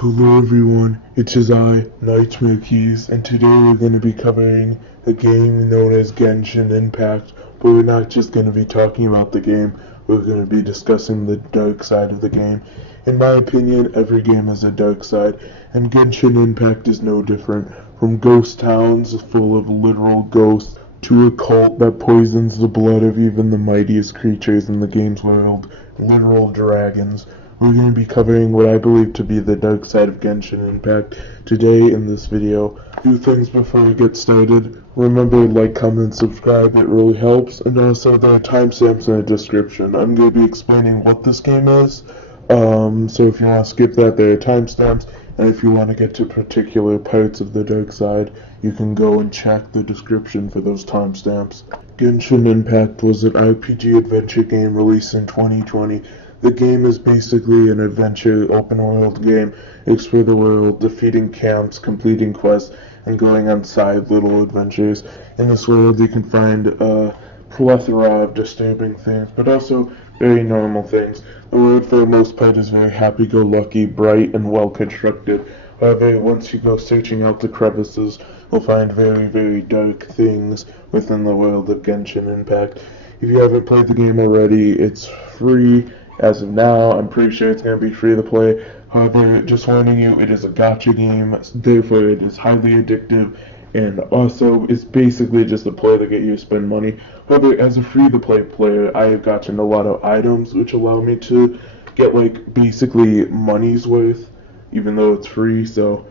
Hello everyone, it is I, Nightmare Keys, and today we're going to be covering a game known as Genshin Impact, but we're not just going to be talking about the game, we're going to be discussing the dark side of the game. In my opinion, every game has a dark side, and Genshin Impact is no different. From ghost towns full of literal ghosts, to a cult that poisons the blood of even the mightiest creatures in the game's world, literal dragons. We're going to be covering what I believe to be the dark side of Genshin Impact today in this video. A few things before we get started. Remember to like, comment, subscribe, it really helps. And also there are timestamps in the description. I'm going to be explaining what this game is. So if you want to skip that, there are timestamps. And if you want to get to particular parts of the dark side, you can go and check the description for those timestamps. Genshin Impact was an RPG adventure game released in 2020. The game is basically an adventure open-world game. Explore the world, defeating camps, completing quests, and going on side little adventures. In this world, you can find a plethora of disturbing things, but also very normal things. The world, for the most part, is very happy-go-lucky, bright, and well-constructed. However, once you go searching out the crevices, you'll find very, very dark things within the world of Genshin Impact. If you haven't played the game already, it's free. As of now, I'm pretty sure it's going to be free to play. However, just warning you, it is a gacha game, therefore it is highly addictive, and also it's basically just a play to get you to spend money. However, as a free-to-play player, I have gotten a lot of items which allow me to get basically money's worth, even though it's free. So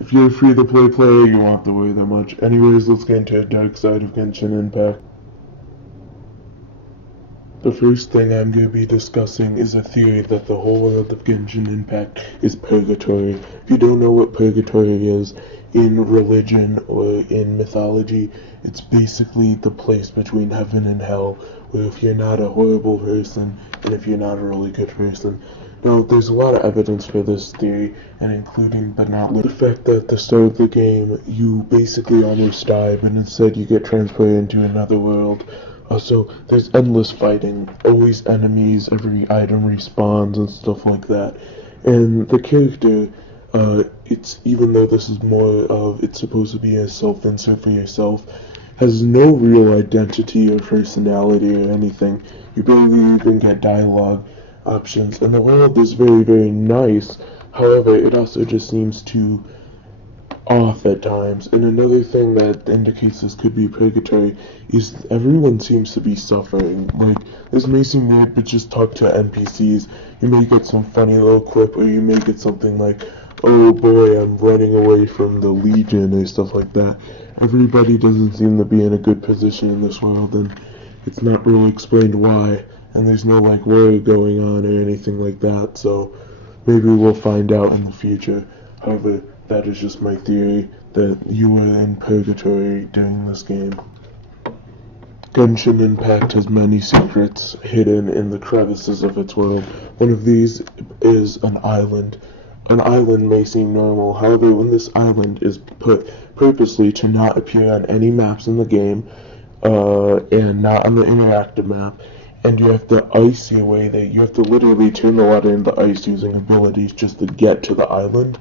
if you're a free-to-play player, you won't have to worry that much. Anyways, let's get into the dark side of Genshin Impact. The first thing I'm going to be discussing is a theory that the whole world of Genshin Impact is Purgatory. If you don't know what Purgatory is, in religion or in mythology, it's basically the place between heaven and hell, where if you're not a horrible person, and if you're not a really good person. Now, there's a lot of evidence for this theory, and including but not limited the fact that at the start of the game, you basically almost die, but instead you get transported into another world. Also, there's endless fighting, always enemies, every item respawns and stuff like that. And the character, it's even though this is more of, it's supposed to be a self-insert for yourself, has no real identity or personality or anything. You barely even get dialogue options. And the world is very, very nice. However, it also just seems to off at times. And another thing that indicates this could be Purgatory is everyone seems to be suffering. This may seem weird, but just talk to NPCs. You may get some funny little quip, or you may get something like, oh boy, I'm running away from the Legion, or stuff like that. Everybody doesn't seem to be in a good position in this world, and it's not really explained why, and there's no war going on or anything like that, so maybe we'll find out in the future. However, that is just my theory, that you were in Purgatory during this game. Genshin Impact has many secrets hidden in the crevices of its world. One of these is an island. An island may seem normal, however, when this island is put purposely to not appear on any maps in the game, and not on the interactive map, and you have to ice your way there. You have to literally turn the water into ice using abilities just to get to the island.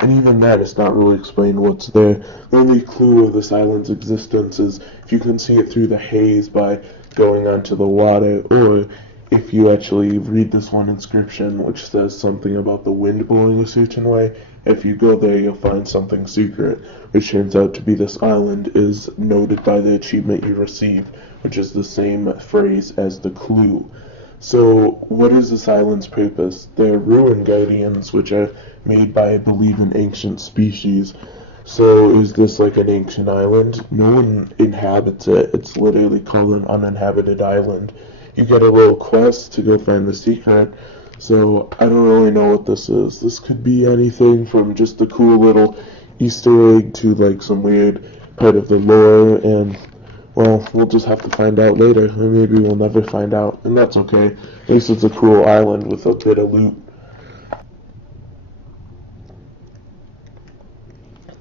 And even that is not really explained what's there. The only clue of this island's existence is if you can see it through the haze by going onto the water, or if you actually read this one inscription which says something about the wind blowing a certain way. If you go there, you'll find something secret, which turns out to be this island is noted by the achievement you receive, which is the same phrase as the clue. So, what is this island's purpose? They're ruin guardians, which are made by, I believe, an ancient species. So, is this like an ancient island? No one inhabits it. It's literally called an uninhabited island. You get a little quest to go find the secret. So, I don't really know what this is. This could be anything from just a cool little Easter egg to some weird part of the lore, and well, we'll just have to find out later, or maybe we'll never find out, and that's okay. At least it's a cool island with a bit of loot.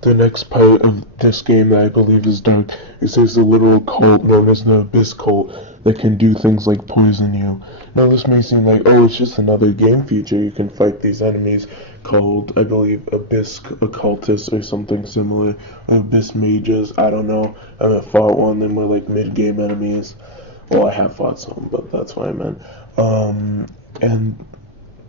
The next part of this game that I believe is dark is there's a literal cult known as the Abyss Cult that can do things like poison you. Now this may seem like, oh, it's just another game feature. You can fight these enemies called, I believe, Abyss Occultists or something similar. Abyss Mages, I don't know. I haven't fought one, they're more like mid-game enemies. Well, I have fought some, but that's what I meant. And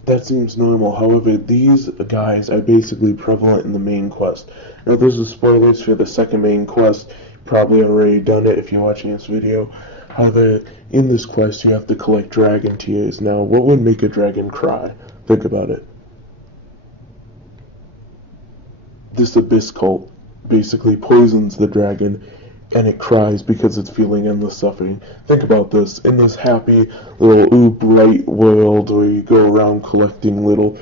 that seems normal. However, these guys are basically prevalent in the main quest. Now, those are spoilers for the second main quest. Probably already done it if you're watching this video. However, in this quest, you have to collect dragon tears. Now, what would make a dragon cry? Think about it. This Abyss Cult basically poisons the dragon, and it cries because it's feeling endless suffering. Think about this. In this happy little bright world where you go around collecting little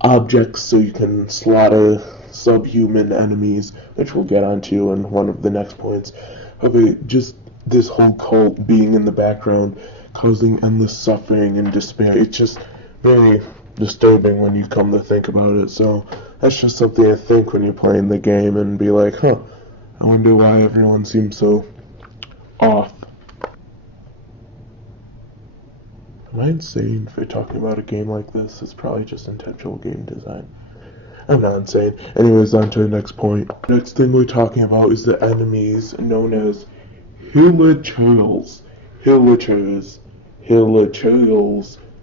objects so you can slaughter subhuman enemies, which we'll get onto in one of the next points. However, just this whole cult being in the background, causing endless suffering and despair, it's just very disturbing when you come to think about it. So that's just something to think when you're playing the game and be like, huh, I wonder why everyone seems so off. Am I insane for talking about a game like this? It's probably just intentional game design. I'm not insane. Anyways, on to the next point. Next thing we're talking about is the enemies known as Hillachurls.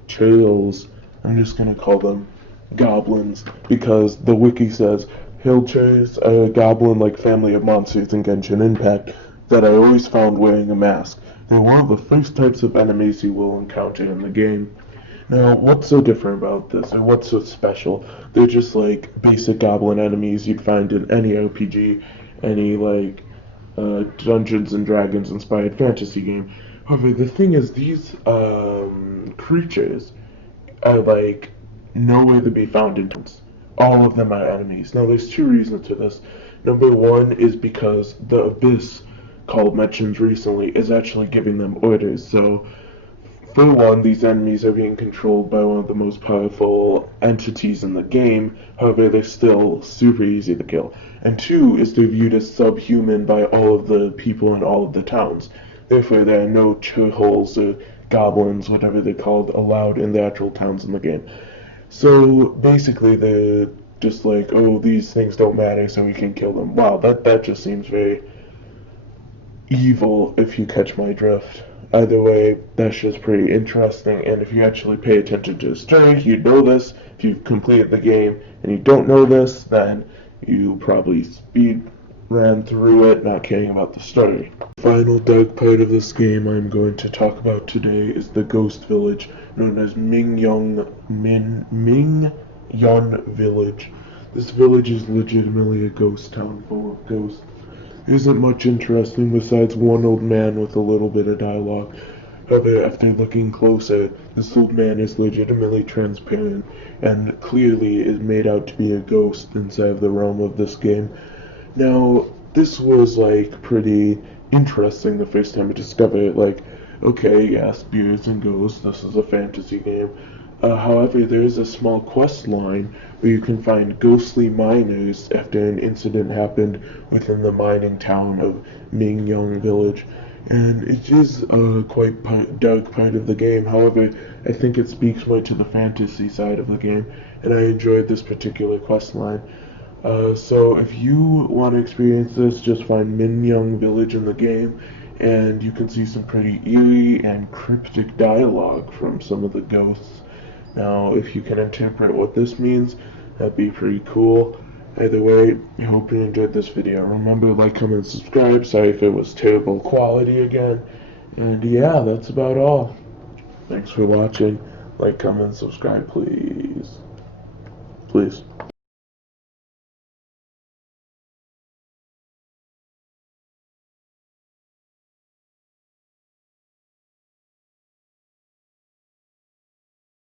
Churls. I'm just gonna call them goblins because the wiki says Hillchurs are a goblin-like family of monsters in Genshin Impact that I always found wearing a mask. They're one of the first types of enemies you will encounter in the game. Now, what's so different about this, or what's so special? They're just like basic goblin enemies you'd find in any RPG, any Dungeons and Dragons inspired fantasy game. However, the thing is, these creatures are like nowhere to be found in towns. All of them are enemies. Now, there's two reasons to this. Number one is because the Abyss, called mentioned recently, is actually giving them orders. So, for one, these enemies are being controlled by one of the most powerful entities in the game. However, they're still super easy to kill. And two is they're viewed as subhuman by all of the people in all of the towns. Therefore, there are no churls or goblins, whatever they're called, allowed in the actual towns in the game. So basically, they're just like, oh, these things don't matter, so we can kill them. Wow, that just seems very evil, if you catch my drift. Either way, that's just pretty interesting, and if you actually pay attention to the story, you'd know this. If you've completed the game and you don't know this, then you probably speed ran through it, not caring about the story. The final dark part of this game I'm going to talk about today is the ghost village, known as Mingyun Village. This village is legitimately a ghost town full of ghosts. There isn't much interesting besides one old man with a little bit of dialogue. However, after looking closer, this old man is legitimately transparent and clearly is made out to be a ghost inside of the realm of this game. Now, this was pretty interesting the first time I discovered it. Okay, yeah, spirits and ghosts, this is a fantasy game. However, there is a small quest line where you can find ghostly miners after an incident happened within the mining town of Mingyun Village. And it is a quite dark part of the game. However, I think it speaks more to the fantasy side of the game, and I enjoyed this particular quest line. So if you want to experience this, just find Mingyun Village in the game, and you can see some pretty eerie and cryptic dialogue from some of the ghosts. Now, if you can interpret what this means, that'd be pretty cool. Either way, I hope you enjoyed this video. Remember, like, comment, and subscribe. Sorry if it was terrible quality again. And yeah, that's about all. Thanks for watching. Like, comment, and subscribe, please. Please.